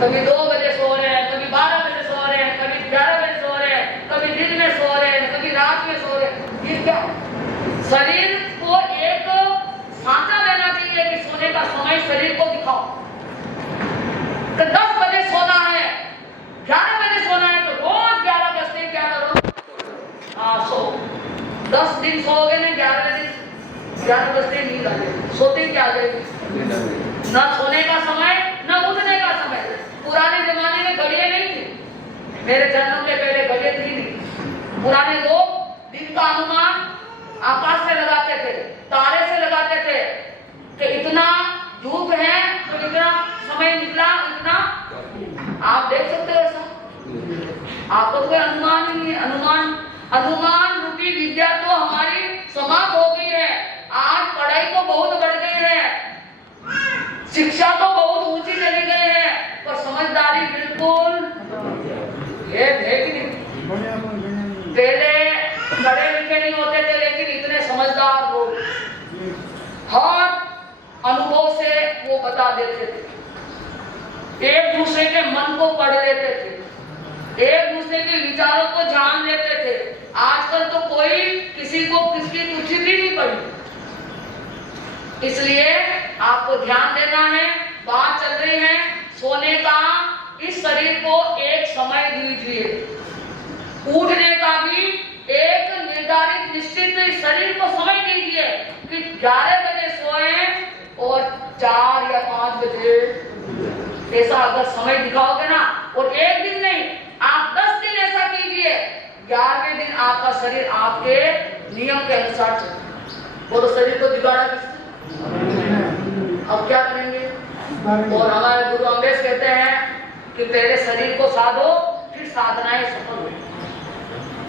कभी 2 बजे सो रहे हैं, कभी 12 बजे सो रहे हैं, कभी 11 बजे सो रहे हैं, कभी दिन में सो रहे हैं, कभी रात में सो रहे हैं। ये क्या? शरीर को एक सांचा देना चाहिए कि सोने का समय शरीर को दिखाओ। तो 10 बजे सोना है, 11 बजे सोना है, तो रोज 11 बजते क्या करो? सो 10 दिन सोओगे ना, 11 बजते नींद आ जाएगी। सोते क्या आ जाएगी? ना सोने का समय ना उठने का समय। पुराने जमाने में घड़ियां नहीं थी, मेरे जन्म के पहले घड़ियां थी नहीं। पुराने लोग दिन का अनुमान आकाश से लगाते थे, तारे से लगाते थे कि इतना धूप है तो इतना समय निकला, इतना। आप देख सकते हो ऐसा? आपको कोई अनुमान ही नहीं है। अनुमान रूपी विद्या तो हमारी समाप्त हो गई है। आज पढ़ाई तो बहुत बढ़ गई है, शिक्षा तो बहुत ऊंची चली गई है, पर समझदारी बिल्कुल ये है कि नहीं? पहले पढ़े लिखे नहीं होते थे, लेकिन इतने समझदार लोग हर अनुभव से वो बता देते थे। एक दूसरे के मन को पढ़ लेते थे, एक दूसरे के विचारों को जान लेते थे। आजकल तो कोई किसी को किसकी कुछ भी नहीं पड़ी। इसलिए आपको ध्यान देना है। बात चल रही है सोने का। इस शरीर को एक समय दीजिए, उठने का भी एक निर्धारित निश्चित शरीर को समय दीजिए कि 11 बजे सोए और 4 या 5 बजे। ऐसा अगर समय दिखाओगे ना, और एक दिन नहीं, आप 10 दिन ऐसा कीजिए, 11वें दिन आपका शरीर आपके नियम के अनुसार चले। वो तो शरीर को बिगाड़ा किसने? अब क्या करेंगे? और हमारे गुरु अम्बेश कहते हैं कि पहले शरीर को साधो, फिर साधनाएं सफल होगी।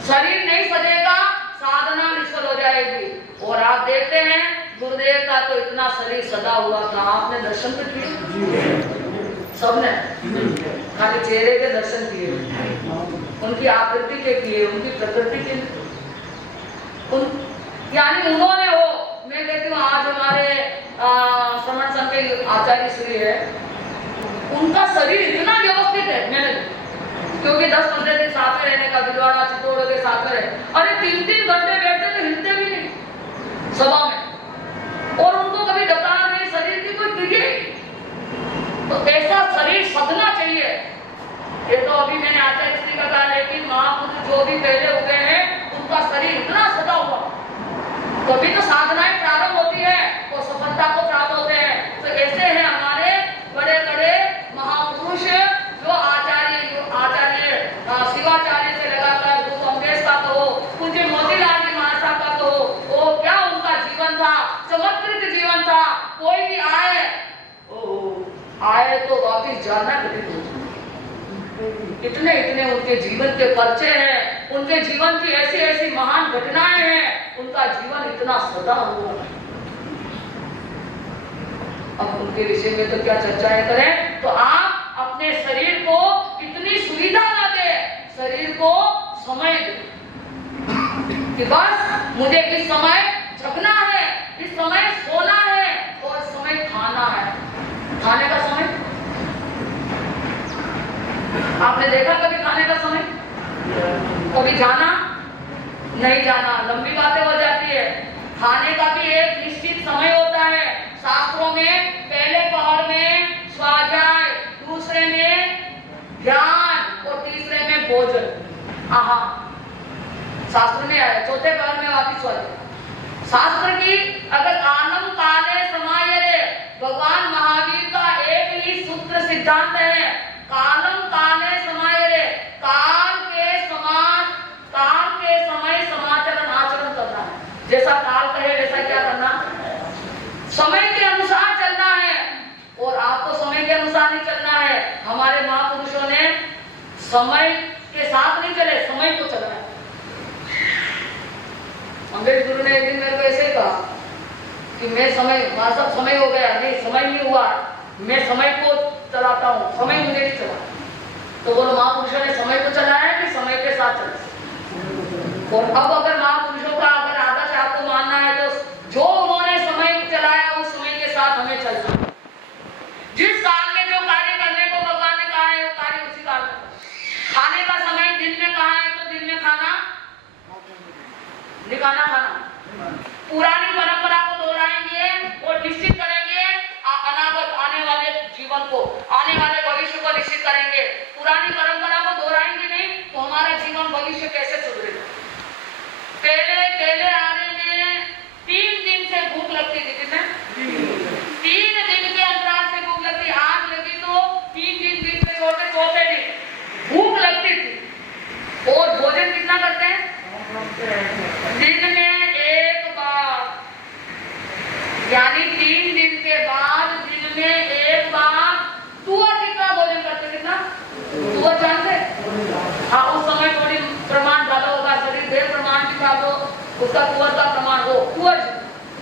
शरीर नहीं सजेगा, साधना निष्फल हो जाएगी। और आप देखते हैं गुरुदेव का तो इतना शरीर सदा हुआ था। आपने दर्शन तो किए सबने, खाली चेहरे के दर्शन किए, उनकी आकृति के किए, उनकी प्रकृति के, यानी उन्होंने हो। मैं कहती हूँ आज हमारे श्रमण संघ के आचार्य श्री है, उनका शरीर इतना व्यवस्थित है। मैंने क्योंकि 10-15 दिन साथ में रहने का, बिलवाड़ा चित्तौड़ के साथ में रहे, अरे 3-3 घंटे बैठते थे, हिलते भी नहीं सभा में, और उनको कभी डकार नहीं, शरीर की कोई क्रिया नहीं। तो ऐसा शरीर सदना चाहिए। ये तो अभी मैंने आचार्य श्री का कहा, लेकिन महापुरुष जो भी पहले हुए हैं उनका शरीर इतना सदा हुआ, तभी तो साधनाएं प्रारंभ होती है और सफलता को प्राप्त होते हैं। तो ऐसे हैं हमारे बड़े बड़े महापुरुष, जो आचार्य शिवाचार्य से लगाकर गुरु अम्बेश का कहो, पूज्य मोतीलाल जी महाराज का कहो, वो क्या उनका जीवन था, चमत्कृत जीवन था। कोई भी आए तो वापिस जाना कभी नहीं। इतने इतने उनके जीवन के परिचय हैं, उनके जीवन की ऐसी ऐसी महान घटनाएं हैं, उनका जीवन इतना सदा हुआ। अब उनके विषय में तो क्या चर्चाएं करें। तो आप अपने शरीर को इतनी सुविधा ना दे, शरीर को समय दे कि बस मुझे इस समय जगना है, इस समय सोना है और इस समय खाना है। खाने का समय आपने देखा कभी? खाने का समय कभी जाना नहीं जाना, लंबी बातें हो जाती है। खाने का भी एक निश्चित समय होता है। शास्त्रों में पहले पहर में स्वाध्याय, दूसरे में ध्यान और तीसरे में भोजन। शास्त्र में आया, चौथे पहर में वापिस स्वाध्याय। शास्त्र की अगर कालम काले समायरे, भगवान महावीर का एक ही सूत्र सिद्धांत है, कालम काले समायरे, काल के समय समाचरण आचरण करना है। जैसा काल कहे वैसा क्या करना, समय के अनुसार चलना है। और आपको समय के अनुसार नहीं चलना है। हमारे महापुरुषों ने समय के साथ नहीं चले, समय को चलना है। अम्बेश गुरु ने एक दिन मेरे को ऐसे ही कहा कि मैं सब समय हो गया, नहीं समय नहीं हुआ, मैं समय को चलाता हूँ, समय मुझे नहीं चला। तो बोलो महापुरुषों ने समय को चलाया कि समय के साथ चला। और अब अगर महापुरुषों का अगर आदर्श आपको मानना है तो जो उन्होंने समय चलाया उस समय के साथ हमें चलना। जिस काल में जो कार्य करने को भगवान ने कहा पुरानी परंपरा को दोहराएंगे और निश्चित करेंगे अनागत आने वाले जीवन को, आने वाले भविष्य को निश्चित करेंगे। पुरानी परंपरा को दोहराएंगे नहीं तो हमारा जीवन भविष्य कैसे सुधरेगा? पहले आने में 3 दिन से भूख लगती थी, कितने 3 दिन के अंतराल से भूख लगती। आज लगी तो 3 दिन बीच में छोड़ के चौथे दिन भूख लगती थी। और भोजन कितना करते हैं? दिन में 1 बार, यानी 3 दिन के बाद दिन में 1 बार तुअर कितना भोजन करते? कितना तुअर जानते? हाँ, उस समय थोड़ी प्रमाण ज्यादा होगा, शरीर देह प्रमाण की था तो उसका तुअर का प्रमाण हो, तुअर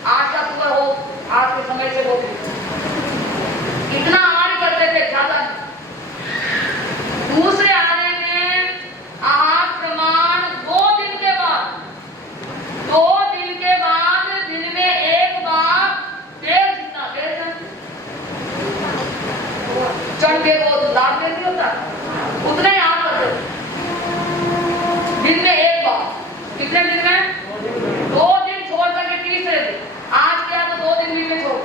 आज का तुअर हो, आज के समय से हो इतना आहार करते थे, ज्यादा। दूसरे आने में आहार प्रमाण 2 दिन के बाद, 2 दिन के बाद दिन में 1 बार डेढ़ जितना, चढ़ के वो लाभ नहीं होता, उतने ही आहार करते थे दिन में 1 बार। कितने दिन में? 2 दिन छोड़ करके तीसरे दिन। आज क्या तो 2 दिन में छोड़,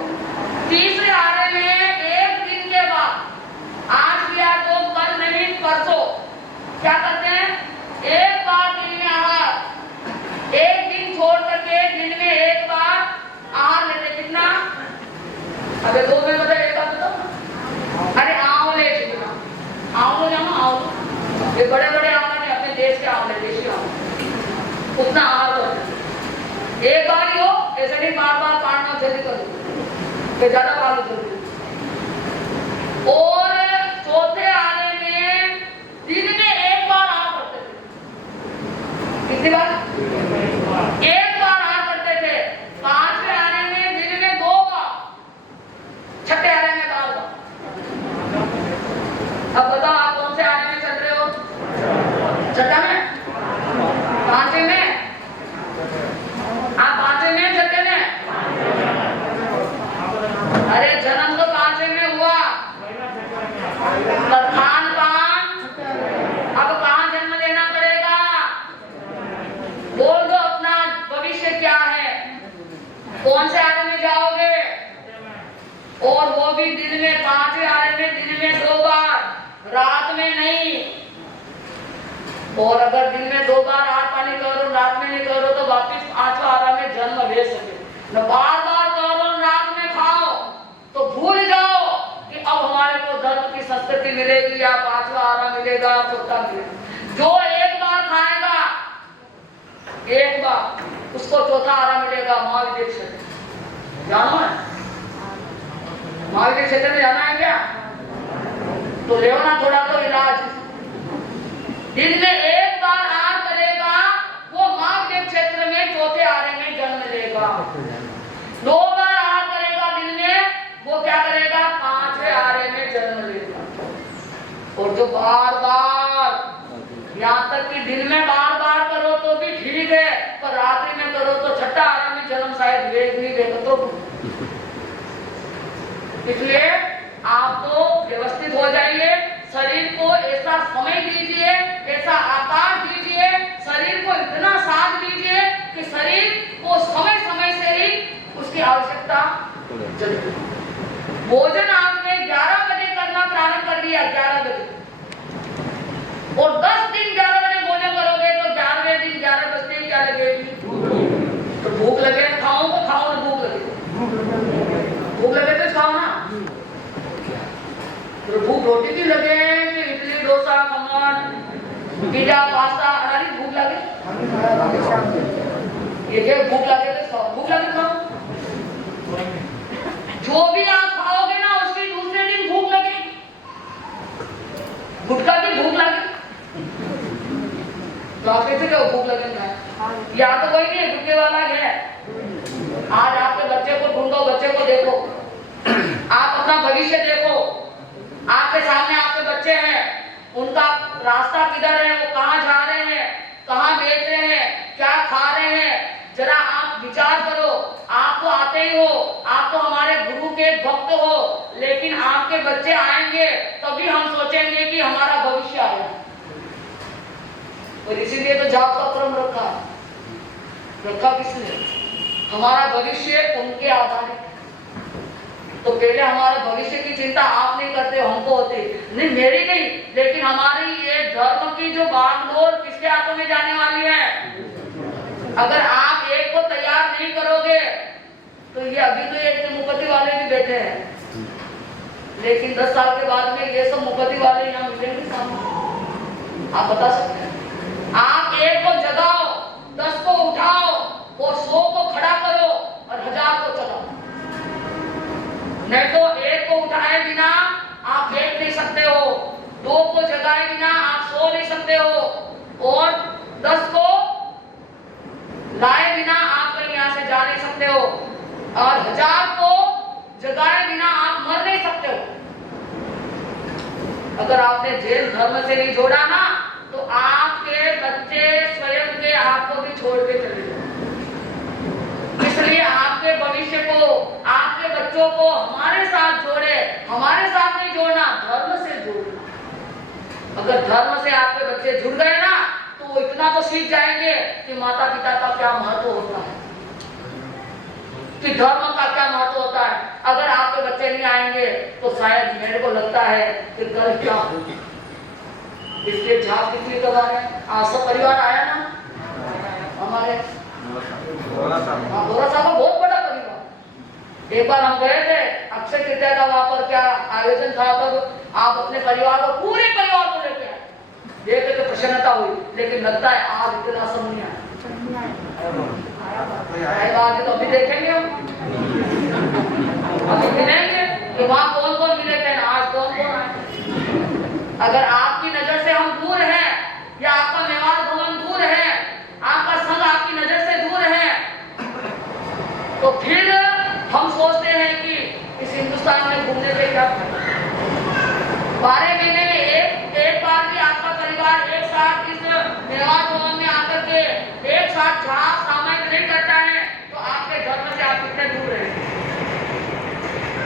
तीसरे आने में 1 दिन के बाद, आज किया तो कल नहीं परसों क्या करते हैं? 1 बार दिन में आहार, 1 दिन छोड़ करके दिन में 1 बार आहार लेते। कितना? अबे 2 में बताओ, 1 बार बताओ। अरे आंवले कितना? आंवले जानो, आंवले ये बड़े बड़े आंवले अपने देश के आंवले, देशी आंवले, उतना आहार करते। 1 बार ही हो, ऐसे नहीं बार बार काटना जल्दी करो, तो ज्यादा बार जल्दी। और चौथे आने में दिन में 1 बार आहार करते थे। कितनी बार? 1 बार आहार करते थे। 5वें आने में दिन में 2 बार, 6ठे आने में 4 बार। अब बताओ आप कौन से आने में चल रहे हो? 6ठा में? 5वें में? आप 5वें में, 6ठे में? अरे जन्म तो 5वें में हुआ, पर खान पान अब कहाँ जन्म लेना पड़ेगा? बोल दो अपना भविष्य क्या है, कौन से आने में जाओगे? और वो भी दिन में 5वें आने में दिन में 2 बार, रात में नहीं। और अगर दिन में 2 बार आहार पानी करो, रात में नहीं करो तो वापिस 5वां आहार में जन्म ले सके न। बार बार करो, रात में खाओ तो भूल जाओ कि अब हमारे को धर्म की संस्कृति मिलेगी या 5वां आहार मिलेगा, चौथा मिलेगा। जो 1 बार खाएगा, 1 बार, उसको चौथा आहार मिलेगा। महाविद्य क्षेत्र जानो है? महाविद्य क्षेत्र में जाना है क्या? तो ले ना थोड़ा तो इलाज। दिन में 1 बार आहार करेगा, वो महाविद्य क्षेत्र में चौथे आहार में जन्म लेगा। 2 बार आहार करेगा दिन में, वो क्या करेगा? 5वें आहार में जन्म लेगा। और जो बार बार, यहाँ तक कि दिन में बार बार करो तो भी ठीक है, पर रात्रि में करो तो 6ठा आहार में जन्म शायद वेग नहीं देगा। तो इसलिए आप तो व्यवस्थित हो जाइए, शरीर को ऐसा समय दीजिए, ऐसा आकार दीजिए, शरीर को इतना साथ दीजिए कि शरीर को समय समय से ही उसकी आवश्यकता जरूर। भोजन आपने 11 बजे करना प्रारंभ कर दिया, 11 बजे, और 10 दिन 11 बजे भोजन करोगे तो 11वें दिन 11 बजते क्या लगेगी? तो भूख लगे, खाओ तो खाओ ना, भूख लगे, भूख लगे तो खाओ ना। तो भूख रोटी की लगे, इडली डोसा खमन पिज्जा पास्ता, अरे भूख लगे, ये भूख लगे तो खाओ, भूख लगे खाओ। जो भी आप खाओगे ना उसके दूसरे दिन भूख लगेगी। गुटखा की भूख लगी तो आप कैसे कहो भूख लगेगा? या तो कोई नहीं है, गुटखे वाला है। आज आपके बच्चे को ढूंढो, बच्चे को देखो, आप अपना भविष्य देखो। आपके सामने आपके बच्चे हैं, उनका रास्ता किधर है, वो कहाँ जा रहे हैं, कहाँ बैठ रहे हैं, क्या खा रहे हैं, जरा आप विचार करो। आप तो आते ही हो, आप तो हमारे गुरु के भक्त हो, लेकिन आपके बच्चे आएंगे तभी हम सोचेंगे कि हमारा भविष्य आया। और इसीलिए तो जाप का क्रम रखा किसने? हमारा भविष्य उनके आधार है। तो पहले हमारे भविष्य की चिंता आप नहीं करते, हमको होती नहीं, मेरी नहीं, लेकिन हमारी ये धर्म की जो बागडोर किसके हाथों में जाने वाली है? अगर आप एक को तैयार नहीं करोगे तो ये अभी तो एक मुपत्ति वाले भी बैठे हैं, लेकिन 10 साल के बाद में ये सब मुपत्ति वाले यहाँ मिलेंगे सामने। आप बता सकते हैं? आप एक को जगाओ, 10 को उठाओ और 100 को खड़ा करो और 1000 को चलाओ। नहीं तो एक को उठाए बिना आप बैठ नहीं सकते हो, 2 को जगाए बिना आप सो नहीं सकते हो, और 10 को लाए बिना आप कहीं यहाँ से जा नहीं सकते हो, और 1000 को जगाए बिना आप मर नहीं सकते हो। अगर आपने जैन धर्म से नहीं जोड़ा ना तो आपके बच्चे स्वयं के आपको भी छोड़ के चले जाएंगे। इसलिए आपके भविष्य को, आपके बच्चों को हमारे साथ जोड़े, हमारे साथ नहीं जोड़ना, धर्म से जोड़ना। अगर धर्म से आपके बच्चे जुड़ गए ना तो वो इतना तो सीख जाएंगे कि माता पिता का क्या महत्व होता है, कि धर्म का क्या महत्व होता है। अगर आपके बच्चे नहीं आएंगे तो शायद मेरे को लगता है कि कल क्या हो। इसलिए झाप कितनी करवा रहे हैं? आज सब परिवार आया ना हमारे बोरा साहब का बहुत बड़ा परिवार। एक बार हम गए थे अक्षय तृतीया का, वहां पर क्या आयोजन था, तब आप अपने परिवार को, पूरे परिवार को लेके आए, देख के तो प्रसन्नता हुई, लेकिन लगता है आज इतना सब नहीं आया। तो अभी देखेंगे हम, अभी गिनेंगे कि वहां कौन कौन मिले थे, आज कौन कौन आए। अगर आपकी नजर से हम दूर हैं या आपका मेवाड़ भवन दूर है, आपका संघ आपकी नजर से दूर है, तो फिर हम सोचते हैं कि इस हिंदुस्तान में घूमने से क्या फायदा। 12 महीने में एक बार भी आपका परिवार एक साथ इस मेवाड़ भवन में आकर के एक साथ झाप सामयिक नहीं करता है तो आपके धर्म से आप कितने दूर हैं।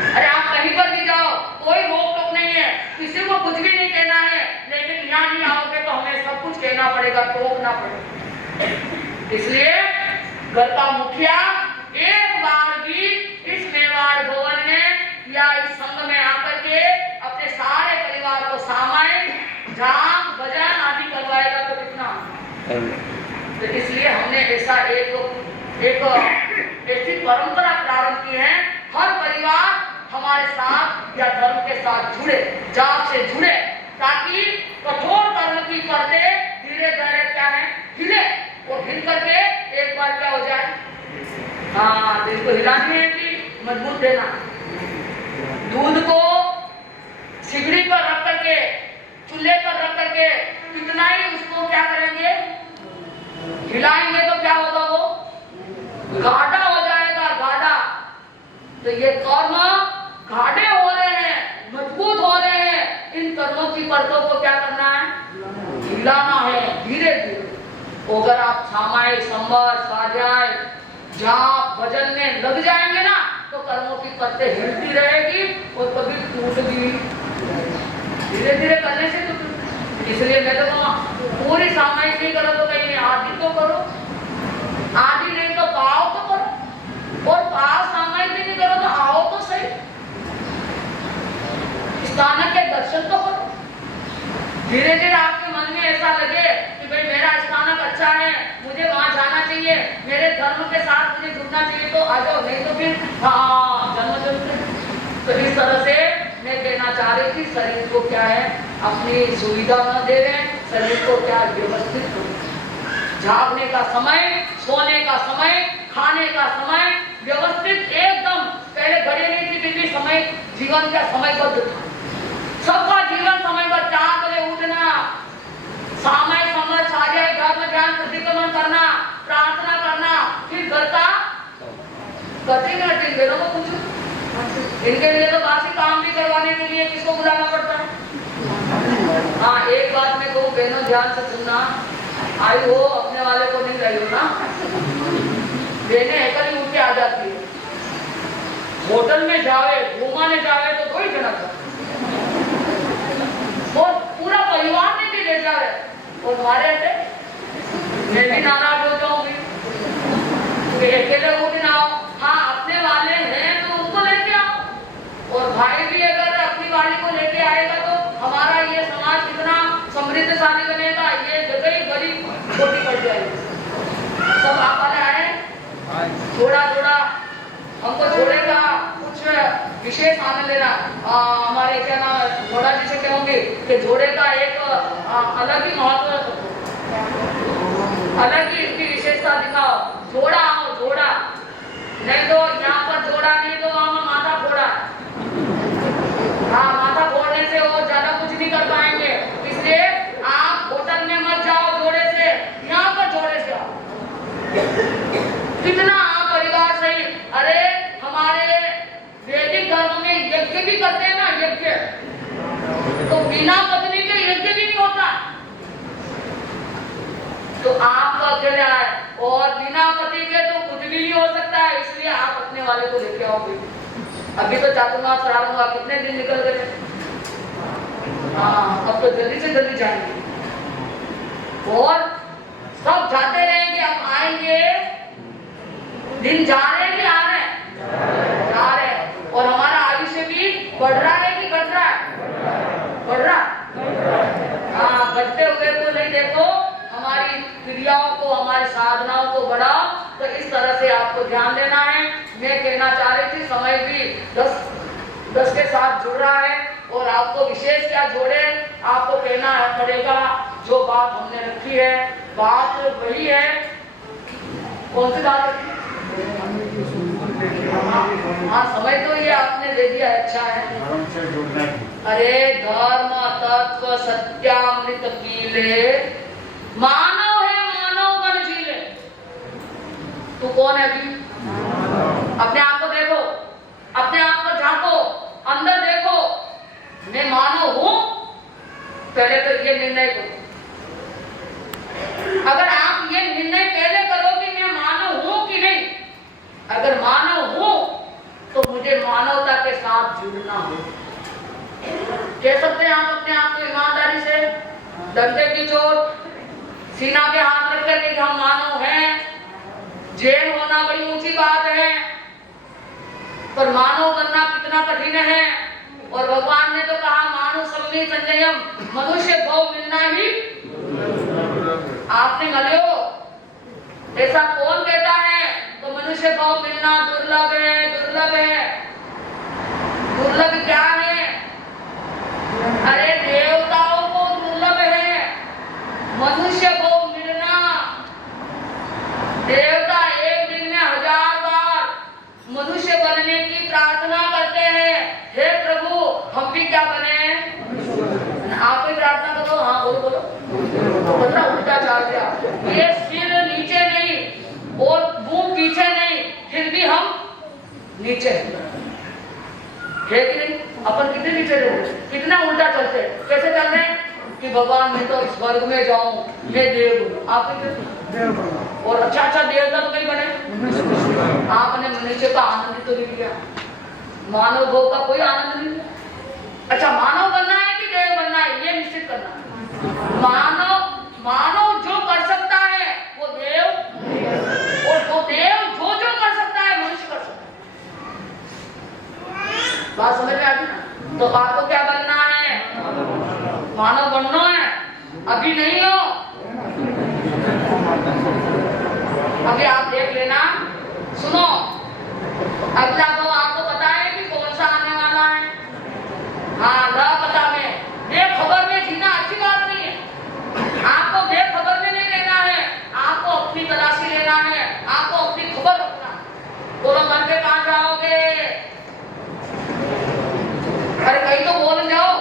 अरे आप कहीं पर भी जाओ, कोई रोक टोक नहीं है, किसी को कुछ भी नहीं कहना है, लेकिन यहाँ नहीं आओगे तो हमें सब कुछ कहना पड़ेगा, टोकना पड़ेगा। इसलिए घर का मुखिया एक बार भी इस मेवाड़ भवन में या इस संघ में आकर के अपने सारे परिवार को सामायिक झांक भजन आदि करवाएगा तो कितना। तो इसलिए हमने ऐसा एक ऐसी परंपरा प्रारंभ की है, हर परिवार हमारे साथ या धर्म के साथ जुड़े, जाप से जुड़े, ताकि कठोर कर्म की करते धीरे धीरे क्या है हिले, और हिल करके एक बार क्या हो जाए, हाँ दिल को हिलानी है कि मजबूत देना। दूध को सिगड़ी पर रख करके, चूल्हे पर रख करके कितना ही उसको क्या करेंगे, हिलाएंगे तो क्या होगा, वो गाढ़ा हो जाएगा, गाढ़ा। तो ये कर्म गाढ़े हो रहे हैं, मजबूत हो रहे हैं, इन कर्मों की परतों को क्या करना है, हिलाना है धीरे धीरे। अगर आप सामायिक संवर स्वाध्याय जाप भजन में लग जाएंगे ना तो कर्मों की परतें हिलती रहेगी और कभी टूटेगी, धीरे धीरे करने से तो। इसलिए मैं तो कहूँ पूरी सामायिक नहीं करो तो कहीं आदि तो करो, आदि नहीं तो पाव तो करो, और पाव सामायिक भी नहीं करो तो आओ तो सही, स्थानक के दर्शन तो करो। धीरे धीरे आपके मन में ऐसा लगे कि भाई मेरा स्थानक अच्छा है, मुझे वहां जाना चाहिए, मेरे धर्म के साथ मुझे जुड़ना चाहिए, तो आ जाओ, नहीं तो फिर हाँ जन्म जन्म। तो इस तरह से मैं कहना चाह रही थी, शरीर को क्या है अपनी सुविधा न दे रहे, शरीर को क्या व्यवस्थित करो। जागने का समय, सोने का समय, खाने का समय व्यवस्थित एकदम। पहले घड़ी नहीं थी, क्योंकि समय जीवन का समयबद्ध था, सबका जीवन समयबद्ध। 4 बजे उठना, सामायिक संघर्ष आ जाए, धर्म ज्ञान प्रतिक्रमण करना, प्रार्थना करना, फिर घर का कटिंग को पूछो, इनके लिए तो बाकी काम भी करवाने के लिए किसको बुलाना पड़ता है। हाँ एक बात मैं कहूँ बहनों, ध्यान से सुनना, आई हो अपने वाले को नहीं रही हो ना, बहने एकल ही उठ के आ जाती है। होटल में जावे, घुमाने जावे तो कोई जना था, और पूरा परिवार में भी ले जावे, और हमारे ऐसे मैं भी नाराज हो जाऊंगी, अकेले उठना भाई भी अगर अपनी वाली को लेके आएगा तो हमारा ये समाज कितना समृद्धशाली बनेगा, ये जगह ही बड़ी छोटी पड़ जाएगी। सब आप वाले आए, थोड़ा थोड़ा हमको छोड़े का कुछ विशेष आनंद लेना। हमारे क्या नाम घोड़ा जी से कहूंगी कि जोड़े का एक अलग ही महत्व, अलग ही इसकी विशेषता दिखाओ। जोड़ा आओ, जोड़ा नहीं तो यहाँ पर जोड़ा नहीं तो वहाँ माथा फोड़ा। हाँ, माथा फोड़ने से वो ज्यादा कुछ नहीं कर पाएंगे, इसलिए आप होटल में मत जाओ जोड़े से, यहाँ पर जोड़े से आओ। कितना आप परिवार सही। अरे हमारे वैदिक धर्म में यज्ञ भी करते हैं ना, यज्ञ तो बिना पत्नी के यज्ञ भी नहीं होता। तो आप अकेले आए और बिना पति के तो कुछ भी नहीं हो सकता है, इसलिए आप अपने वाले को लेके आओगे। अभी तो चातुर्मास प्रारंभ हुआ, कितने दिन निकल गए। हाँ, अब तो जल्दी से जल्दी जाएंगे और सब जाते रहेंगे। अब आएंगे, दिन जा रहे हैं कि आ रहे हैं? जा रहे हैं। और हमारा आयुष्य भी बढ़ रहा है कि घट रहा है? बढ़ रहा। हाँ, बढ़ते हुए को नहीं देखो, हमारी क्रियाओं को, हमारी साधनाओं को बढ़ाओ। तो इस तरह से आपको ध्यान देना है। मैं कहना चाह रही थी, समय भी 10 के साथ जुड़ रहा है और आपको विशेष क्या जोड़े, आपको कहना पड़ेगा जो बात हमने रखी है। बात वही है, कौन सी बात रखी? हाँ, समय तो ये आपने दे दिया, अच्छा है। अरे धर्म तत्व सत्यामृत पीले, मानव है मानव बन जीले। तू कौन है अभी? अपने आप को देखो, अपने आप को झांको, अंदर देखो। मैं मानव हूं, पहले तो ये निर्णय करो। अगर आप ये निर्णय पहले करो कि मैं मानव हूं कि नहीं, अगर मानव हूं तो मुझे मानवता के साथ जुड़ना हो। कह सकते हैं आप अपने आप को ईमानदारी से, डंडे की चोट, सीना पे हाथ रख करके कि हम मानव हैं। जैन होना बड़ी ऊंची बात है, पर मानव बनना कितना कठिन है। और भगवान ने तो कहा मानव सम्मी संजयम, मनुष्य भाव मिलना ही। आपने गलियो, ऐसा कौन कहता है? तो मनुष्य भाव मिलना दुर्लभ है, दुर्लभ है। दुर्लभ क्या है? अरे देवताओं को दुर्लभ है, मनुष्य भाव मिलना। देवता एक दिन में 1000 बार मनुष्य बनने की प्रार्थना करते हैं। हे प्रभु, हम भी क्या बने? आप भी प्रार्थना करो। हाँ, बोलो बोलो। बता, उल्टा चाल दिया। ये सिर नीचे नहीं और मुंह पीछे नहीं, फिर भी हम नीचे है कि नहीं? अपन कितने नीचे लोग, कितना उल्टा चलते हैं। कैसे चल रहे हैं कि भगवान मैं तो स्वर्ग में जाऊं, मैं देव हूं। आप और अच्छा अच्छा देवता तो नहीं बने। आपने मनुष्य का आनंद तो नहीं लिया, मानव भोग का कोई आनंद नहीं लिया। अच्छा, मानव बनना है कि देव बनना है, ये निश्चित करना। मानव जो कर सकता है वो देव, और वो देव जो कर सकता है मनुष्य कर सकता है। बात समझ में आ गई ना? तो आपको क्या बनना है? मानव बनना है। अभी नहीं हो, अभी आप देख लेना। सुनो, अगला तो आपको पता है कि कौन सा आने वाला है। हाँ, लापता में बेखबर में जीना अच्छी बात नहीं है। आपको बेखबर में नहीं रहना है, आपको अपनी तलाशी लेना है, आपको अपनी खबर रखना है। बोलो, मन पे कहाँ जाओगे? अरे कहीं तो बोल जाओ।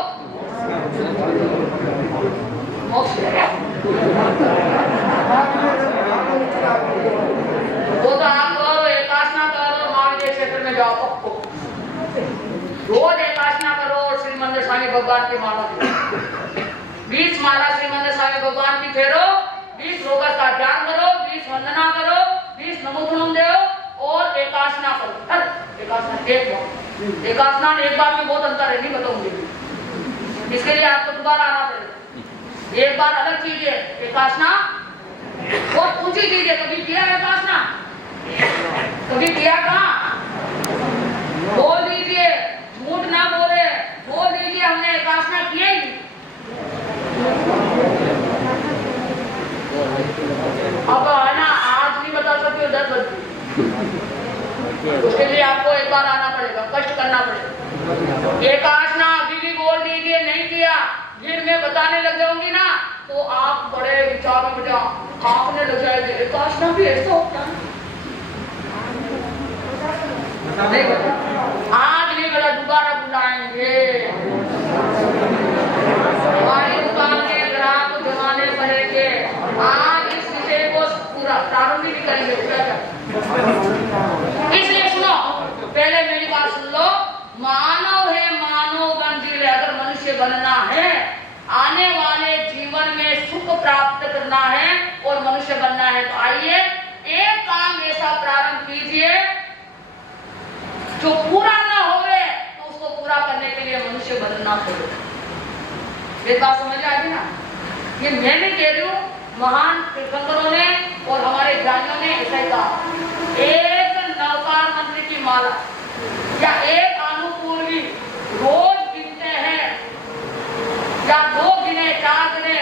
वो तो आप करो, एकाशना करो, महाविद्या क्षेत्र में जाओ पक्को। रोज एकाशना करो और श्री मंदिर स्वामी भगवान की माला 20 माला श्री मंदिर स्वामी भगवान की फेरो, 20 रोगस का ध्यान करो, 20 वंदना करो, 20 नमो गुणम देव और एकाशना करो। एकाशना एक बार में बहुत अंतर है, नहीं बताऊंगी। इसके लिए आपको दोबारा आना पड़ेगा। एक बार अलग चीज है एकाशना, बहुत ऊंची चीज है। कभी किया है एकाशना? कभी किया? कहाँ? बोल दीजिए, झूठ ना उसके लिए आपको एक बार आना पड़ेगा, कष्ट करना पड़ेगा। एक आसना अभी भी बोल दीजिए, नहीं किया फिर मैं बताने लग जाऊंगी ना तो आप बड़े विचार में बजा आपने लग जाएंगे। एक आसना भी ऐसा होता है नहीं बता, आज नहीं बता, दोबारा बुलाएंगे। हमारी दुकान के ग्राहक जमाने पड़ेंगे। आज इस विषय को पूरा प्रारंभ भी करेंगे। इसलिए सुनो, पहले मेरी बात सुन लो। मानव है, मानव बन जी ले। अगर मनुष्य बनना है, आने वाले जीवन में सुख प्राप्त करना है और मनुष्य बनना है, तो आइए एक काम ऐसा प्रारंभ कीजिए जो पूरा ना होवे तो उसको पूरा करने के लिए मनुष्य बनना पड़ेगा। ये बात समझ आ गई ना? ये मैं नहीं कह रही हूँ, महान तीर्थंकरों ने और हमारे ज्ञानियों ने ऐसा ही कहा। एक नवकार मंत्र की माला या एक अनुपूर्वी रोज गिनते हैं या 2 गिने 4 गिने,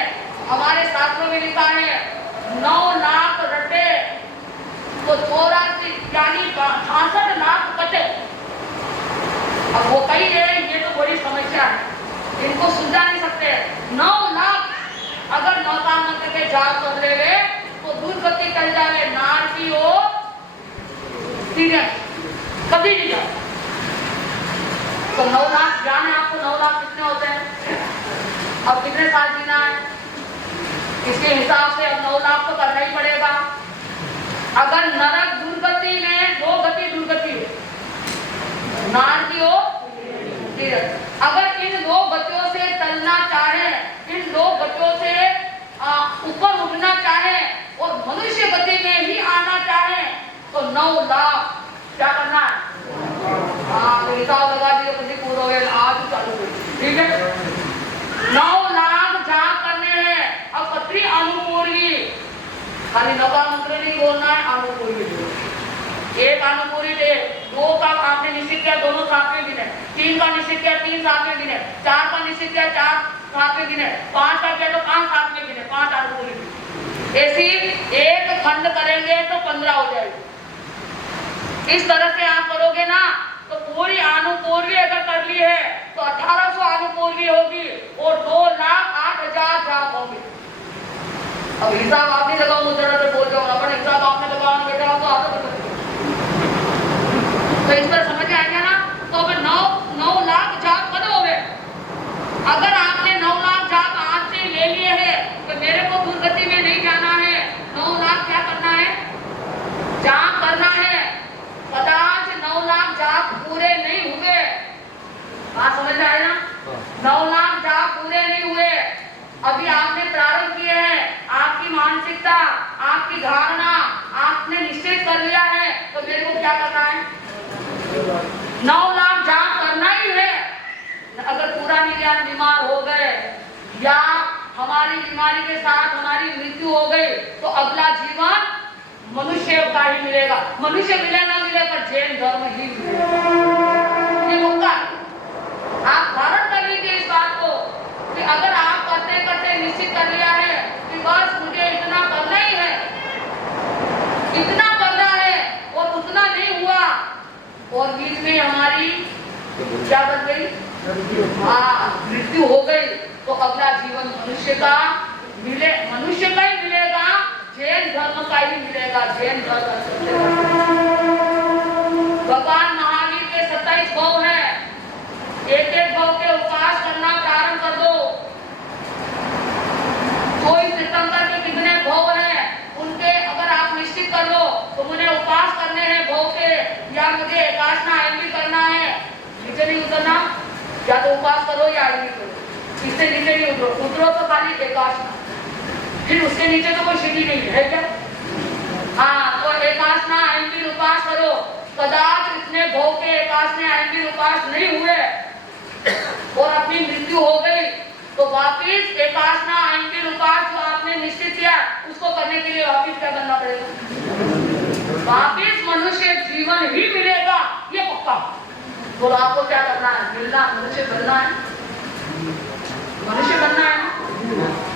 हमारे शास्त्रों में लिखा है 9 लाख रटे तो 84 यानी 68 लाख कटे। अब वो कही है ये तो बड़ी समस्या है, इनको सुलझा नहीं सकते। 9 लाख अगर नौका मंत्र के जाप कर रहे तो दुर्गति कर जाए, नार की ओर कभी नहीं जाए। तो 9 लाख ज्ञान है आपको, 9 लाख कितने होते हैं? अब कितने साल जीना है इसके हिसाब से अब 9 लाख तो करना ही पड़ेगा। अगर नरक दुर्गति में 2 गति दुर्गति है, नार की ओर तीरथ। अगर इन 2 गतियों से चलना चाहे, इन 2 गतियों से ऊपर उठना चाहे और मनुष्य गति में ही आना चाहे तो 9 लाख क्या करना है? हाँ, हिसाब लगा दिए, किसी पूरा हो गया, आज चालू हुई, ठीक है। 9 लाख जाप करने हैं। अब पत्री अनुपूर्वी, खाली नौका मंत्र नहीं बोलना है, अनुपूर्वी। एक अनुपूर्वी दे, 2 का आपने निश्चित किया, दोनों साथ में गिने। 3 का निश्चित किया, 3 साथ में गिने। 4 का निश्चित किया, 4 साथ में गिने। 5 का किया तो 5 साथ में गिने, 5 अनुपूर्वी। ऐसी एक खंड करेंगे तो 15 हो जाएगी। इस तरह से आप करोगे ना तो पूरी अनुपूर्वी अगर कर ली है तो 1800 अनुपूर्वी होगी और 2,08,000 जाप होंगे। अब हिसाब आप नहीं लगाओ, मुझे जरा बोल जाऊंगा, पर हिसाब आपने लगाना बेटा तो आप तो इस तरह समझ आएगा ना। तो अब 9 लाख जाप कब हो गए? अगर आपने 9 लाख जाप आज से ले लिए हैं तो मेरे को दुर्गति में नहीं जाना है, 9 लाख क्या करना है? जाप करना है। कदाच 9 लाख जाप पूरे नहीं हुए, बात समझ में आए ना? 9 लाख जाप पूरे नहीं हुए, अभी आपने प्रारंभ किए हैं, आपकी मानसिकता, आपकी धारणा आपने निश्चित कर लिया है, तो मेरे को क्या करना है? 9 लाख जाप करना ही है। अगर पूरा नहीं किया, बीमार हो गए या हमारी बीमारी के साथ हमारी मृत्यु हो गई तो अगला जीवन मनुष्य का ही मिलेगा। मनुष्य मिले ना मिले पर जैन धर्म ही मिलेगा, ये मौका। आप धारण कर लीजिए इस बात को कि अगर आप करते करते निश्चित कर लिया है कि बस मुझे इतना करना ही है, इतना करना है और उतना नहीं हुआ और बीच में हमारी क्या बन गई? हाँ, मृत्यु हो गई, तो अगला जीवन मनुष्य का मिले, मनुष्य का ही मिलेगा, जैन धर्म का ही मिलेगा। जैन धर्म भगवान महावीर के 27 भाव है, एक भाव के उपवास करना प्रारंभ कर दो। कोई तीर्थंकर के कितने भाव हैं उनके अगर आप निश्चित कर लो तो मुझे उपवास करने हैं भाव के, या मुझे एकादशना आयु करना है, नीचे नहीं उतरना, या तो उपवास करो या आयु करो, इससे नीचे नहीं उतरो तो खाली एकादशना, फिर उसके नीचे तो कोई सीढ़ी नहीं है क्या? हाँ, तो एकादशना आयु उपवास करो। कदाच इतने भाव के एकादशना आयु उपवास नहीं हुए और अपनी मृत्यु हो गई तो वापिस एकादशना आयु उपवास जो आपने निश्चित किया उसको करने के लिए वापिस क्या करना पड़ेगा? वापिस मनुष्य जीवन ही मिलेगा, ये पक्का। तो आपको क्या करना है? मिलना, मनुष्य बनना है, मनुष्य बनना है।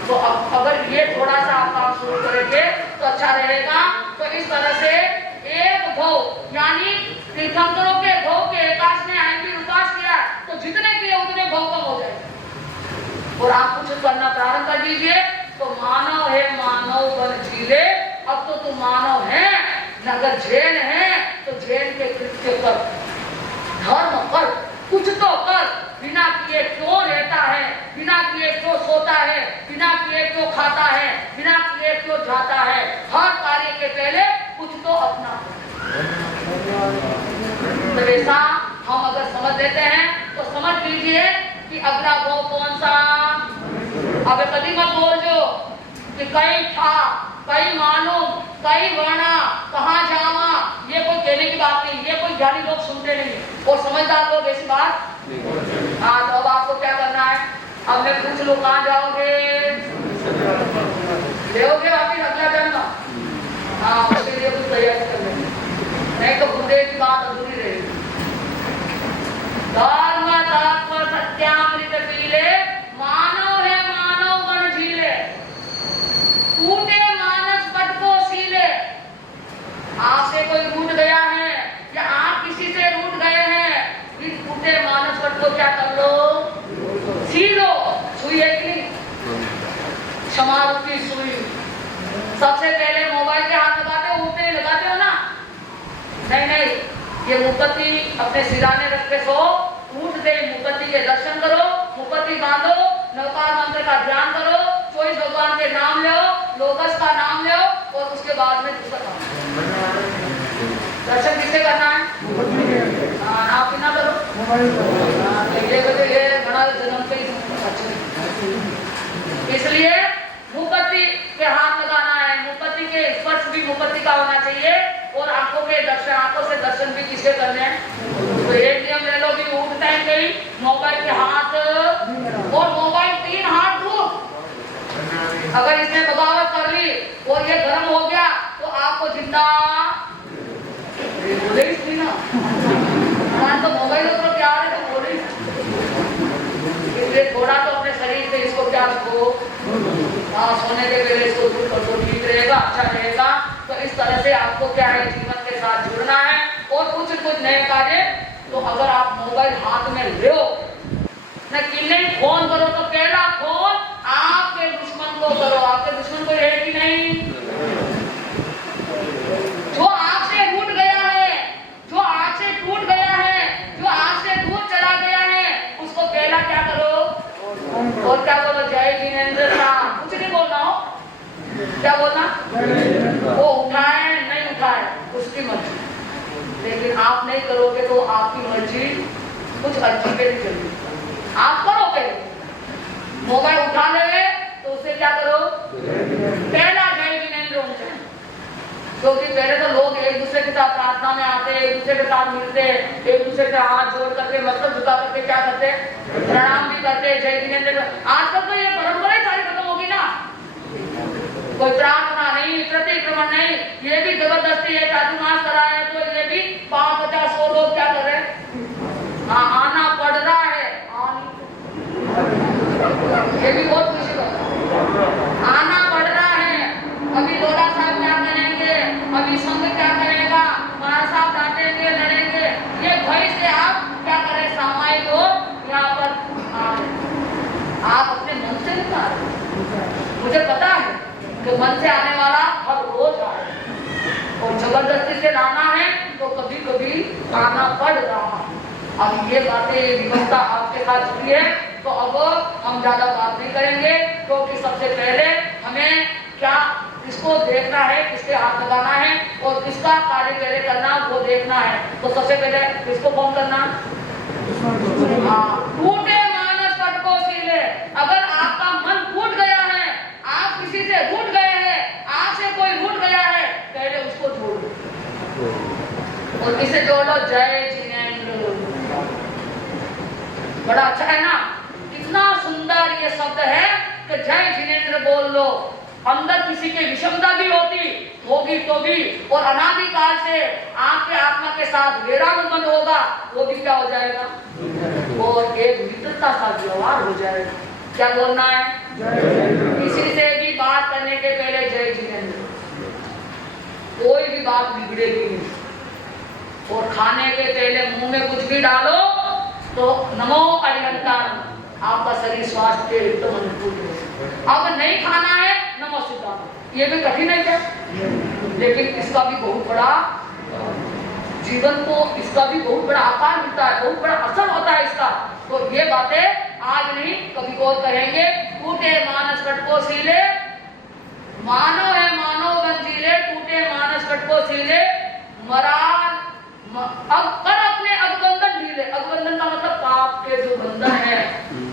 तो अब अगर ये थोड़ा सा आप काम शुरू करेंगे तो अच्छा रहेगा। तो इस तरह से एक भोग, यानी तीर्थंकरों के भोग के एकाश ने आयन उपास किया तो जितने किए उतने भोग कम हो जाए। और आप कुछ करना प्रारंभ कर दीजिए तो मानव है मानव बन जीले। अब तो तू मानव है, अगर जैन है तो जैन के कृत्य कर, धर्म कर, कुछ तो कर। बिना किए क्यों रहता है, बिना किए क्यों सोता है, बिना किए क्यों खाता है, बिना किए क्यों जाता है। हर कार्य के पहले कुछ तो अपना। तो ऐसा हम अगर समझ लेते हैं तो समझ लीजिए कि अगला वो कौन सा। अब कभी मत बोल जो कि कहीं था, कहीं मालूम, कहीं वर्णा, कहाँ जावा, ये कोई कहने की बात नहीं। ये कोई ज्ञानी लोग सुनते नहीं और समझदार लोग ऐसी बात। हाँ, तो अब आपको क्या करना है? अब मैं पूछ लूं कहाँ जाओगे, लेओगे वापिस अगला जन्म? हाँ, उसके लिए कुछ तैयारी कर लेंगे, नहीं तो गुरुदेव की बात अधूरी रहेगी। धर्म तत्व सत्यामृत पीले, मानव है मानव बन झीले। टूटे मानस पट को सीले। आपसे कोई रूठ गया है या आप किसी से रूठ गए हैं, इस टूटे मानस पट को क्या कर लो, सीलो। सुई है कि नहीं? क्षमारूपी सुई। सबसे पहले मोबाइल के हाथ लगाते हो, उठते लगाते हो ना? नहीं नहीं, ये मुक्ति अपने सिराने रख के सो, उठ दे मुक्ति के दर्शन करो, मुक्ति बांधो, नवकार मंत्र का ध्यान करो, 24 भगवान के नाम लो, लोकस का नाम लो और उसके बाद में दूसरा काम। दर्शन किससे करना है? हाँ, आप कितना करो? ये बड़ा जन्म पे इसलिए मुक्ति के हाथ लगाना है। मुक्ति के स्पर्श भी मुक्ति का होना चाहिए और आंखों के दर्शन, आंखों से दर्शन भी किसके करने हैं? तो एक नियम ले लो कि उठ टाइम गई मोबाइल के हाथ और मोबाइल 3 हाथ दूर। अगर इसने बगावत कर ली और ये गर्म हो गया तो आपको जिंदा बोले ही ना। तो मोबाइल तो प्यार है तो बोले, इसलिए थोड़ा तो अपने शरीर से इसको प्यार को सोने के पहले इसको दूर कर दो, ठीक रहेगा, अच्छा रहेगा। तो इस तरह से आपको क्या है, जीवन के साथ जुड़ना है और कुछ नए कार्य। तो अगर आप मोबाइल हाथ में ले न किन्ने फोन करो तो पहला फोन आपके दुश्मन को करो। आपके दुश्मन को है कि नहीं? जो आपसे रूठ गया है, जो आपसे टूट गया है, जो आपसे दूर चला गया है, उसको पहला क्या करो और क्या बोलो? जय जिनेंद्र साहब। कुछ नहीं बोलना हो, क्या बोलना? वो उठाए नहीं उठाए उसकी मर्जी, लेकिन आप नहीं करोगे तो आपकी मर्जी कुछ अच्छी पे नहीं चलेगी। आप करोगे, मोबाइल उठा ले तो उसे क्या करो? पहला जय जिनेंद्र उनसे। क्योंकि पहले तो लोग एक दूसरे के साथ प्रार्थना में आते, एक दूसरे के साथ मिलते, एक दूसरे से हाथ जोड़ करके मतलब झुका करके क्या करते, प्रणाम भी करते, जय जिनेंद्र। आजकल तो ये परंपरा ही सारी खत्म होगी ना। कोई प्रार्थना नहीं, प्रतिक्रमण नहीं, ये भी जबरदस्ती है। चातुर्मास कराया तो ये भी 550 लोग क्या कर रहे हैं? हाँ, आना पड़ रहा है, ये भी बहुत खुशी का आना पड़ रहा है। अभी लोला साहब क्या करेंगे, अभी संघ क्या करेगा, महाराज साहब डांटेंगे, लड़ेंगे, ये भय से आप क्या करें, सामायिक हो यहाँ पर आप अपने मन से नहीं आ रहे। मुझे पता है कि मन से आने वाला हर रोज आए और जबरदस्ती से लाना है तो कभी कभी आना पड़ रहा। अब ये बातें, ये व्यवस्था आपके साथ जुड़ी है तो अब हम ज्यादा बात नहीं करेंगे, क्योंकि सबसे पहले हमें क्या किसको देखना है, किसके हाथ लगाना है और किसका कार्य पहले करना वो देखना है। तो सबसे पहले किसको फोन करना? टूटे मानस पट को सीले। अगर आपका मन टूट गया है, आप किसी से रूठ गए हैं, आपसे कोई रूठ गया है, पहले उसको जोड़ो और किसे जोड़ो? जय जिनेंद्र। बड़ा अच्छा है ना, कितना सुंदर ये शब्द है कि जय जिनेंद्र बोल लो। अंदर किसी की विषमता भी होगी तो भी, और अनादिकाल से आपके आत्मा के साथ वेरानुबंध होगा, वो भी क्या हो जाएगा? और एक मित्रता सा व्यवहार हो जाएगा। क्या बोलना है? किसी से भी बात करने के पहले जय जिनेंद्र। कोई भी बात बिगड़ेगी नहीं। और खाने के पहले मुंह में कुछ भी डालो तो नमो अरिहंतारम, आपका शरीर स्वास्थ्य एकदम अनुकूल है। अब नहीं खाना है नमो सिद्धांत, ये भी कठिन है क्या? लेकिन इसका भी बहुत बड़ा जीवन को, इसका भी बहुत बड़ा आकार मिलता है, बहुत बड़ा असर होता है इसका। तो ये बातें आज नहीं कभी और कहेंगे। टूटे मानस कटको सीले, मानो है मानो बंजीले, टूटे मानस कटको सीले, मराल अब कर अपने अगबंधन ढीले। अगबंधन का मतलब पाप के जो बंधन है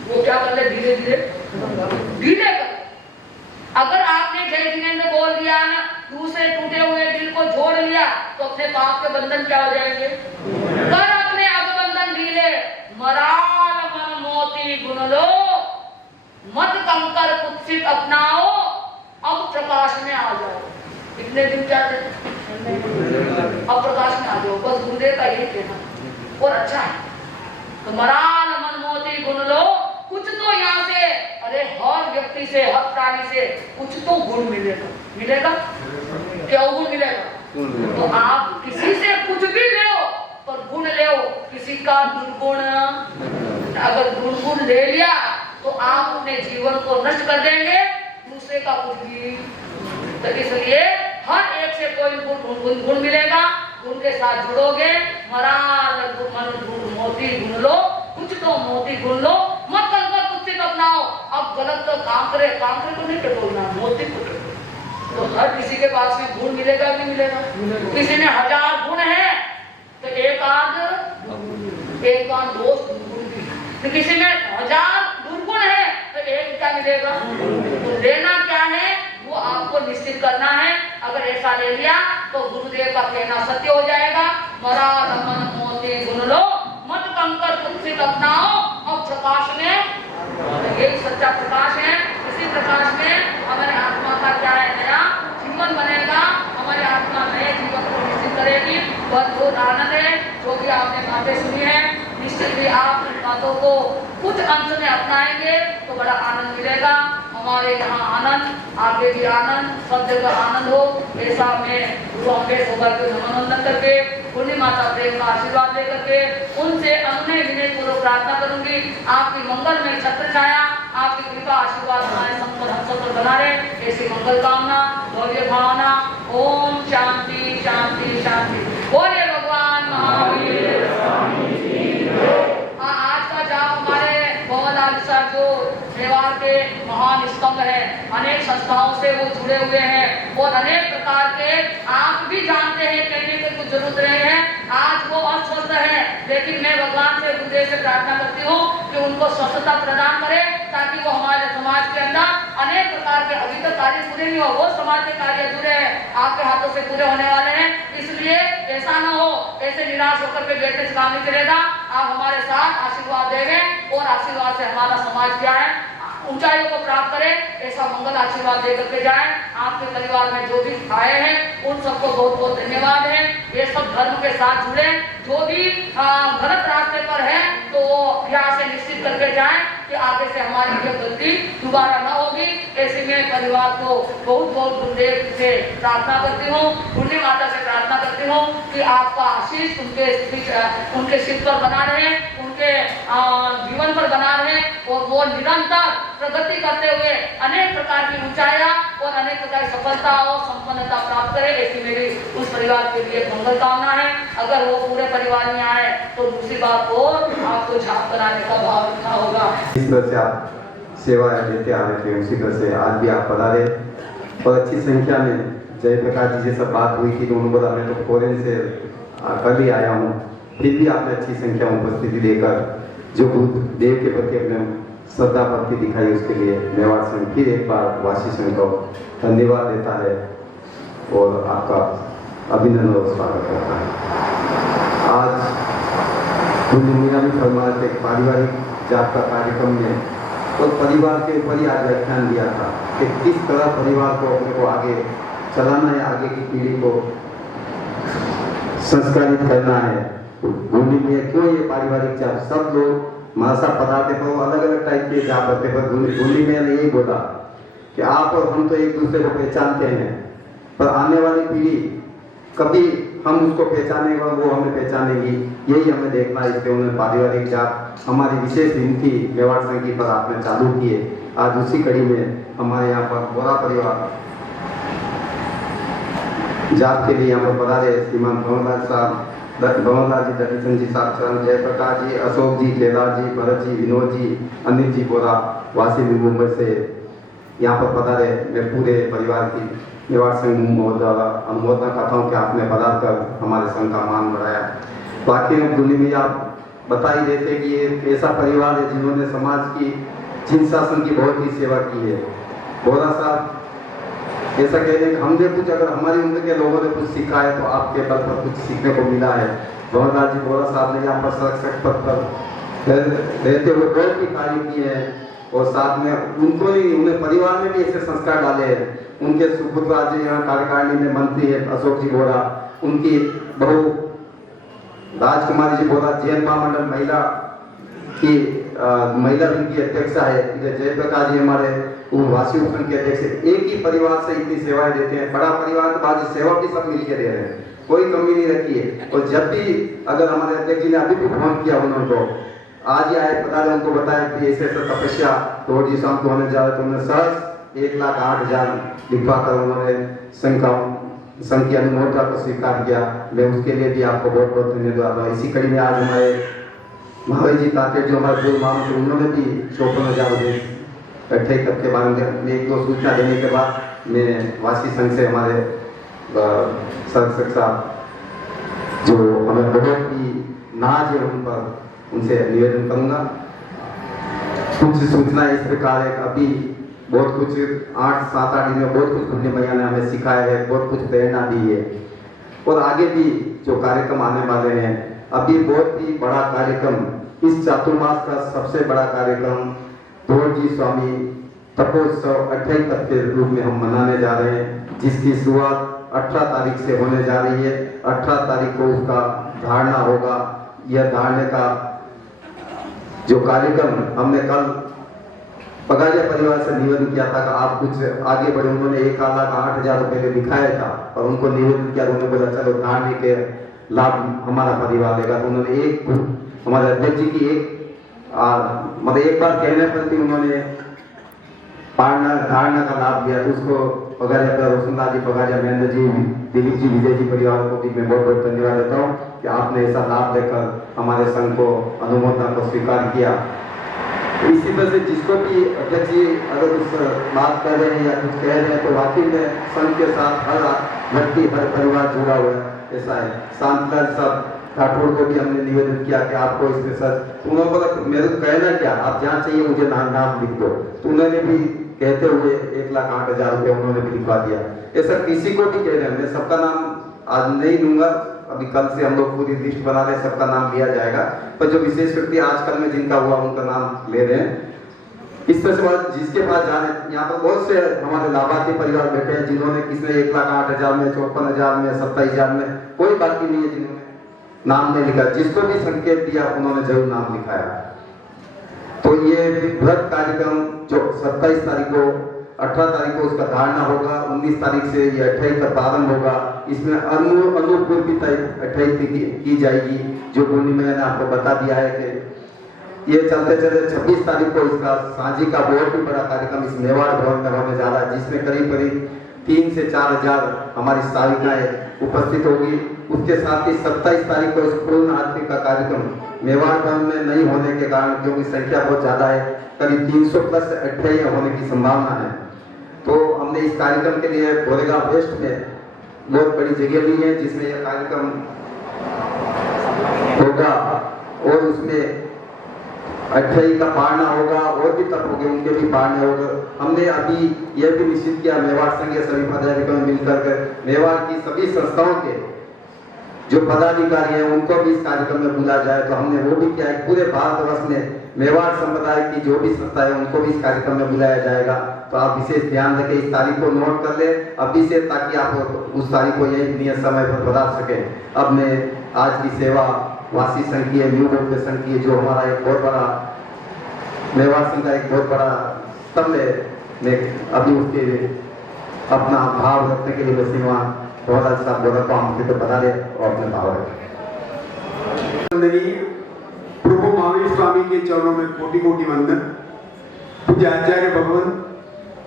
वो क्या कर ले, धीरे धीरे ढीले कर। अगर आपने जय जिनेंद्र बोल दिया ना, दूसरे टूटे हुए दिल को जोड़ लिया तो अपने पाप के बंधन क्या हो जाएंगे? कर अपने अगबंधन ढीले, मराल मन मोती गुण लो, मत कंकर कुत्सित अपनाओ, अब प्रकाश में आ जाओ। इतने दिन क्या थे, अब प्रकाश में आ जाओ, बस गुरुदेव का यही कहना और अच्छा है। तो मराल मन मोती गुण लो, कुछ तो यहाँ से, अरे हर व्यक्ति से, हर प्राणी से कुछ तो गुण मिलेगा। मिलेगा क्या? गुण मिलेगा। तो आप किसी से कुछ भी ले पर गुण ले, किसी का दुर्गुण, अगर दुर्गुण ले लिया तो आप अपने जीवन को नष्ट कर देंगे, दूसरे का कुछ भी। तो इसलिए हर एक से कोई गुण मिलेगा, गुण के साथ जुड़ोगे। मराल मन गुण मोती गुण लो, कुछ तो मोती गुण लो, मत कंकर कुत्सित अपनाओ। अब गलत तो कांकरे, कांकरे को नहीं टटोलना, मोती को टटोलना। तो हर किसी के पास में गुण मिलेगा कि मिलेगा? किसी में 1000 गुण है तो एक आध दोष दुर्गुण भी, तो किसी में 1000 दुर्गुण है तो एक क्या मिलेगा? तो लेना क्या है वो आपको निश्चित करना है। अगर ऐसा ले लिया तो गुरुदेव का कहना सत्य हो जाएगा। मराल मन मोती गुण लो, मत कंकर कुत्सित अपनाओ, अब प्रकाश में, यही सच्चा प्रकाश है। इसी प्रकाश में हमारे आत्मा का क्या है, नया जीवन बनेगा। हमारी आत्मा नए जीवन को निश्चित करेगी। बहुत आनंद है जो भी आपने बातें सुनी है, निश्चित भी आप इन बातों को कुछ अंश में अपनाएंगे तो बड़ा आनंद मिलेगा। हमारे यहाँ आनंद, आगे भी आनंद, सब जगह आनंद हो, ऐसा मैं गुरु अम्बेश होकर के नमन वंदन करके, पुण्य माता प्रेम का आशीर्वाद लेकर के उनसे अनुनय विनय पूर्वक प्रार्थना करूंगी। आपकी मंगल में छत्र छाया, आपकी कृपा आशीर्वाद हमारे संपद हम सब पर बना रहे, ऐसी मंगल कामना, भव्य भावना। ओम शांति शांति शांति। बोलिए भगवान महावीर। आज का जाप हमारे भवनलाल सर जो मेवाड़ के महान स्तंभ है, अनेक संस्थाओं से वो जुड़े हुए हैं और अनेक प्रकार के, आप भी जानते हैं, कहने की कुछ जरूरत नहीं है। आज वो अस्वस्थ है, लेकिन मैं भगवान से, गुरुदेव से प्रार्थना करती हूँ कि उनको स्वस्थता प्रदान करे, ताकि वो हमारे समाज के अंदर अनेक प्रकार के, अभी तक कार्य पूरे नहीं हो, वो समाज के कार्य अधूरे हैं, आपके हाथों से पूरे होने वाले हैं। इसलिए ऐसा न हो, ऐसे निराश होकर के बैठने से काम नहीं चलेगा। आप हमारे साथ आशीर्वाद देंगे और आशीर्वाद से हमारा समाज क्या है, ऊंचाइयों को प्राप्त करे, ऐसा मंगल आशीर्वाद दे करके जाए। आपके परिवार में जो भी आए हैं उन सबको बहुत बहुत धन्यवाद है। ये सब धर्म के साथ जुड़े, जो भी गलत रास्ते पर है तो वो यहाँ से निश्चित करके जाए कि आगे से हमारी ये गलती दोबारा न होगी। ऐसे में परिवार को बहुत बहुत गुरुदेव से प्रार्थना करती हूँ, पुण्य माता से प्रार्थना करती हूँ कि आपका आशीष उनके सिर पर बना रहे, उनके जीवन पर बना रहे और वो निरंतर प्रगति करते हुए अनेक प्रकार की ऊंचाइयां और अनेक प्रकार की सफलता और संपन्नता प्राप्त करे। ऐसी मेरी उस परिवार के लिए मंगल कामना है। अगर वो पूरे परिवार में आए तो दूसरी बात को आपको झाप कराने का भाव रखना होगा। इस तरह से आप सेवा देते आ रहे थे, उसी तरह से आज भी आप पधारे और अच्छी संख्या में। जयप्रकाश जी से सब बात हुई थी तो उन्होंने बोला मैं तो फॉरेन से कल ही आया हूँ, फिर भी आपने अच्छी संख्या में उपस्थिति देकर जो गुरुदेव के प्रति अपने श्रद्धा भक्ति दिखाई, उसके लिए मेवाड़ संघ फिर एक बार वासी संघ को धन्यवाद देता है और आपका अभिनंदन और स्वागत करता है। आज मीरा भी फरमाया थे पारिवारिक जाप का कार्यक्रम में तो परिवार के ऊपर ही आज व्याख्यान दिया था कि किस तरह परिवार को अपने को आगे चलाना है, आगे की पीढ़ी को संस्कारित करना है। गुंडी में क्यों ये पारिवारिक जाप, सब लोग मासा पढ़ाते तो अलग अलग टाइप के जाप होते, पर गुंडी में ने यही बोला कि आप और हम तो एक दूसरे को पहचानते हैं, पर आने वाली पीढ़ी कभी हम उसको पहचानेंगे और वो हमें पहचानेंगी, यही हमें देखना है। इसलिए उन्होंने पारिवारिक जात हमारी विशेष इनकी मेवाड़ संघ की पर आपने चालू की है। आज उसी कड़ी में हमारे यहाँ पर बोरा परिवार जात के लिए यहाँ पर बता रहे श्रीमान भवनलाल साहब, भवनलाल जी, दर्शन जी, साक्षात जयप्रकाश जी, अशोक जी, केदार जी, भरत जी, विनोद जी, अनिल जी बोरा वासी मुंबई से यहाँ पर बता रहे। मैं पूरे परिवार की मेवाड़ संघ अनुमोदना करता हूँ कि आपने पधार कर हमारे संघ का मान बढ़ाया। बाकी में दुनिया में आप बता ही देते कि ये एक ऐसा परिवार है जिन्होंने समाज की जिन शासन की बहुत ही सेवा की है। बोरा साहब ऐसा कहते हैं कि हमने कुछ, अगर हमारी उम्र के लोगों ने कुछ सीखा है तो आपके बल पर कुछ सीखने को मिला है। भवनलाल जी बोरा साहब ने यहाँ पर सड़क पथ पर रहते हुए बहुत ही कार्य किए हैं और साथ में उनको ही उन्हें परिवार में भी ऐसे संस्कार डाले हैं। उनके सुपुत्र आज यहाँ कार्यकारिणी में मंत्री है अशोक जी बोरा, उनकी बहू राजकुमारी जी बोरा जैन महामंडल महिला की महिला विंग की अध्यक्षा है। जयप्रकाश जी हमारे वासी उपखंड के अध्यक्ष है। एक ही परिवार से इतनी सेवाएं देते हैं, बड़ा परिवार के बाद सेवा भी सब मिलकर दे रहे हैं, कोई कमी नहीं रखी है। और जब भी अगर हमारे अध्यक्ष जी ने अभी भी फोन किया उन्होंने आज ही आए, पता उनको बताया कि ऐसे तपस्या तो जी शाम को होने जा रहे, तो उन्होंने सहज 1,08,000 लिखवा कर उन्होंने संघ की अनुमोदना को स्वीकार किया। मैं उसके लिए भी आपको बहुत बहुत धन्यवाद। इसी कड़ी में आज हमारे महावीर जी ताते जो हमारे पूर्व महामंत्री, उन्होंने भी 54,000 इकट्ठे तब के बारे में एक दो सूचना देने के बाद मैं वासी संघ से हमारे संरक्षक साहब जो हमें बहुत ही नाज है उन पर, उनसे निवेदन करूंगा। कुछ सूचना इस प्रकार है, अभी बहुत कुछ 8-7-8 दिन में बहुत कुछ पुण्य मैया ने हमें सिखाया है, बहुत कुछ प्रेरणा दी है और आगे भी जो कार्यक्रम आने वाले हैं। अभी बहुत ही बड़ा कार्यक्रम इस चातुर्मास का सबसे बड़ा कार्यक्रम जी स्वामी तपोत्सव 28 तक के रूप में हम मनाने जा रहे हैं, जिसकी शुरुआत 18 तारीख से होने जा रही है। 18 तारीख को उसका धारणा होगा। यह धारणे का जो कार्यक्रम हमने कल पगारिया परिवार से निवेदन किया था कि आप कुछ आगे बढ़े, उन्होंने 1,08,000 रुपये दिखाया था और उनको निवेदन किया, उन्होंने बोला चलो धारणे के लाभ हमारा परिवार लेगा। तो उन्होंने एक हमारे अध्यक्ष जी की मतलब एक बार कहने पर भी उन्होंने धारणा का लाभ लिया। तो उसको पगारिया रोशनलाल जी, पगारिया महेंद्र जी, दिलीप जी, विजय जी परिवार को भी मैं बहुत बहुत धन्यवाद देता हूँ कि आपने ऐसा लाभ देकर हमारे संघ को अनुमोदना को स्वीकार किया। तो इसी वजह से जिसको भी अध्यक्ष जी अगर कुछ बात कर रहे हैं या कुछ कह रहे हैं तो वाकई में संघ के साथ हर व्यक्ति हर परिवार जुड़ा हुआ है, ऐसा है। शांतलाल साहब राठौड़ को भी हमने निवेदन किया कि आपको इसके साथ, उन्होंने बोला मेरे को कहना क्या, आप जहाँ चाहिए मुझे नाम लिख दो, तो उन्होंने भी कहते हुए 1,08,000 रुपये उन्होंने भी लिखवा दिया। ऐसा किसी को भी कह रहे हैं, मैं सबका नाम आज नहीं लूंगा, अभी कल से हम लोग पूरी लिस्ट बना रहे हैं, सबका नाम लिया जाएगा, पर जो विशेष व्यक्ति आजकल में जिनका हुआ उनका नाम ले रहे हैं। इस तरह से जिसके पास जा रहे हैं, यहाँ पर बहुत से हमारे लाभार्थी परिवार बैठे हैं जिन्होंने किसने 1,08,000 में, 54,000 में, 27,000 में, कोई बाकी नहीं है जिन्होंने नाम नहीं लिखा। जिसको भी संकेत दिया उन्होंने जरूर नाम लिखाया। तो ये बृहद कार्यक्रम जो 27 तारीख को, 18 तारीख को उसका धारणा होगा, 19 तारीख से ये 28 तक प्रारंभ होगा। इसमें अनुकूल भी 28 की जाएगी, जो पूर्णिमा ने आपको बता दिया है कि ये चलते चलते 26 तारीख को इसका सांझी का बहुत ही बड़ा कार्यक्रम इस मेवाड़ भवन में होने जा रहा है, जिसमें करीब करीब 3 से 4,000 हमारी साविकाएं उपस्थित होगी। उसके साथ ही 27 तारीख को इस पूर्ण आरती का कार्यक्रम मेवाड़ भवन में नहीं होने के कारण, क्योंकि संख्या बहुत ज्यादा है, करीब 300 प्लस अट्ठाई होने की संभावना है, तो हमने इस कार्यक्रम के लिए गोरेगांव वेस्ट में बहुत बड़ी जगह ली है जिसमें यह कार्यक्रम होगा और उसमें 28 का पारना होगा और भी तब होंगे, उनके भी पारने होगा। हमने अभी यह भी निश्चित किया मेवाड़ संघ के सभी पदाधिकारियों में मिलकर मेवाड़ की सभी संस्थाओं के जो पदाधिकारी हैं उनको भी इस कार्यक्रम में बुला जाए। तो हमने वो भी किया है, पूरे भारतवर्ष में मेवाड़ संप्रदाय की जो भी संस्था है उनको भी इस कार्यक्रम में बुलाया जाएगा। तो आप विशेष ध्यान रखें, इस तारीख को नोट कर ले अभी से, ताकि आप उस तारीख को यही नियत समय पर बता सके। अब मैं आज की सेवा वासी संघ की है, न्यू बोर्ड संघ की है, जो हमारा एक बहुत बड़ा मेवाड़ संघ का एक बहुत बड़ा स्तंभ है, मैं अभी उसके अपना भाव रखने के लिए मैं बहुत अच्छा बोला तो हम तो बता दे और अपने भाव वंदनीय प्रभु महावीर स्वामी के चरणों में कोटि कोटि वंदन। पूज्य आचार्य भगवान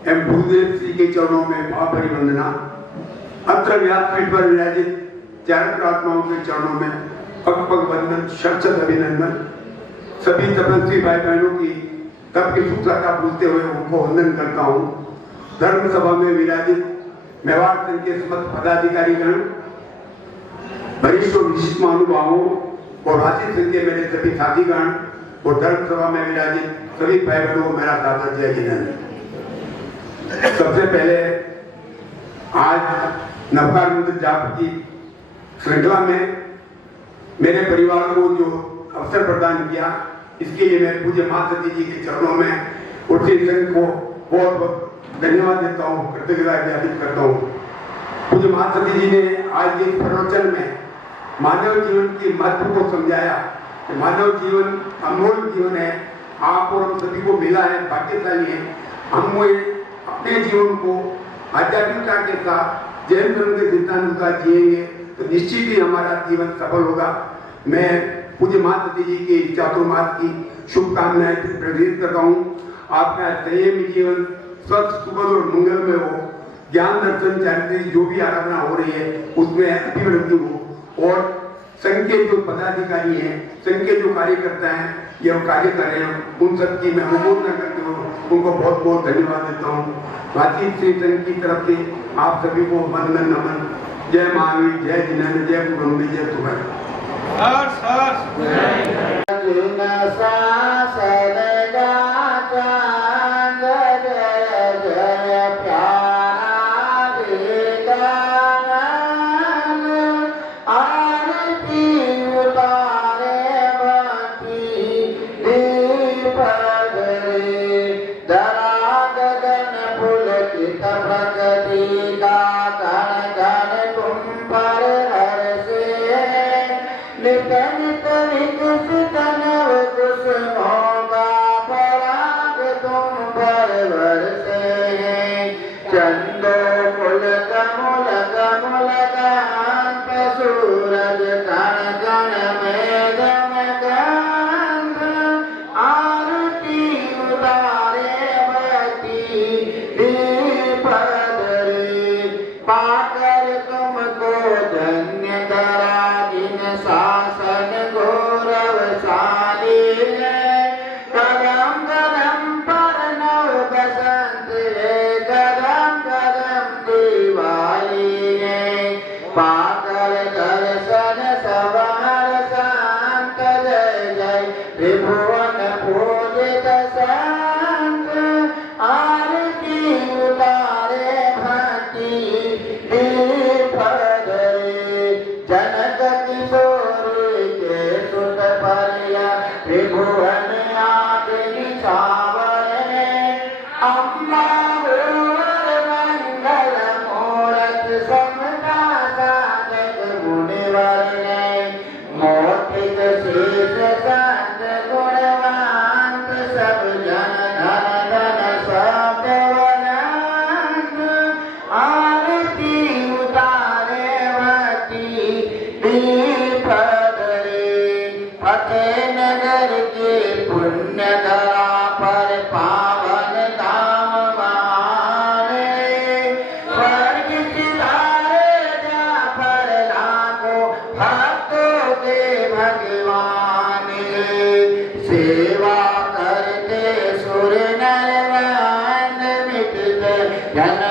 एवं भूदेव श्री के चरणों में भाव भरी वंदना। अत्र व्यासपीठ पर विराजित चारित्र आत्माओं के चरणों में पग पग वंदन, शत शत अभिनंदन। सभी तपस्वी भाई बहनों की तप की शुभकामना पूछते हुए उनको वंदन करता हूँ। धर्म सभा में विराजित मेवाड़ संघ के समस्त पदाधिकारीगण, वरिष्ठ और विशिष्ट महानुभावों और राशि संघ के मेरे सभी साथीगण और धर्म सभा में विराजित सभी भाई बहनों को मेरा सादर जय हिंद। सबसे पहले आज नवकार मंत्र जाप की श्रृंखला में मेरे परिवार को जो अवसर प्रदान किया, इसके लिए मैं पूज्य मां सती जी के चरणों में उर्सी संघ को बहुत बहुत धन्यवाद देता हूँ, कृतज्ञता ज्ञापित करता हूँ। पूज्य मां सती जी ने आज के प्रवचन में मानव जीवन की महत्व को समझाया कि मानव जीवन अमूल्य जीवन है, आप और हम सभी को मिला है, भाग्यशाली है। हम वो अपने जीवन को आध्यात्मिकता के साथ जैन धर्म के सिद्धांत का जिएंगे तो निश्चित ही हमारा जीवन सफल होगा। मैं पूज्य मां सती जी के चातुर्मास की शुभकामनाएं प्रेरित करता हूँ। आपका संयमी जीवन स्वस्थ, सुखद और मंगलमय हो। ज्ञान दर्शन चारित्री जो भी आराधना हो रही है उसमें अभिवृद्धि हो और संघ के जो पदाधिकारी हैं, संघ के जो कार्यकर्ता हैं, ये कार्य कर रहे हैं, उन सब की मैं अनुमोदना करते हुए उनको बहुत बहुत धन्यवाद देता हूँ। बातचीत श्री संघ की तरफ से आप सभी को वंदन नमन। जय महावीर, जय जिनेन्द्र, जय गुरु, जय सुभाष। सेवा करते सुर नर मिटते जन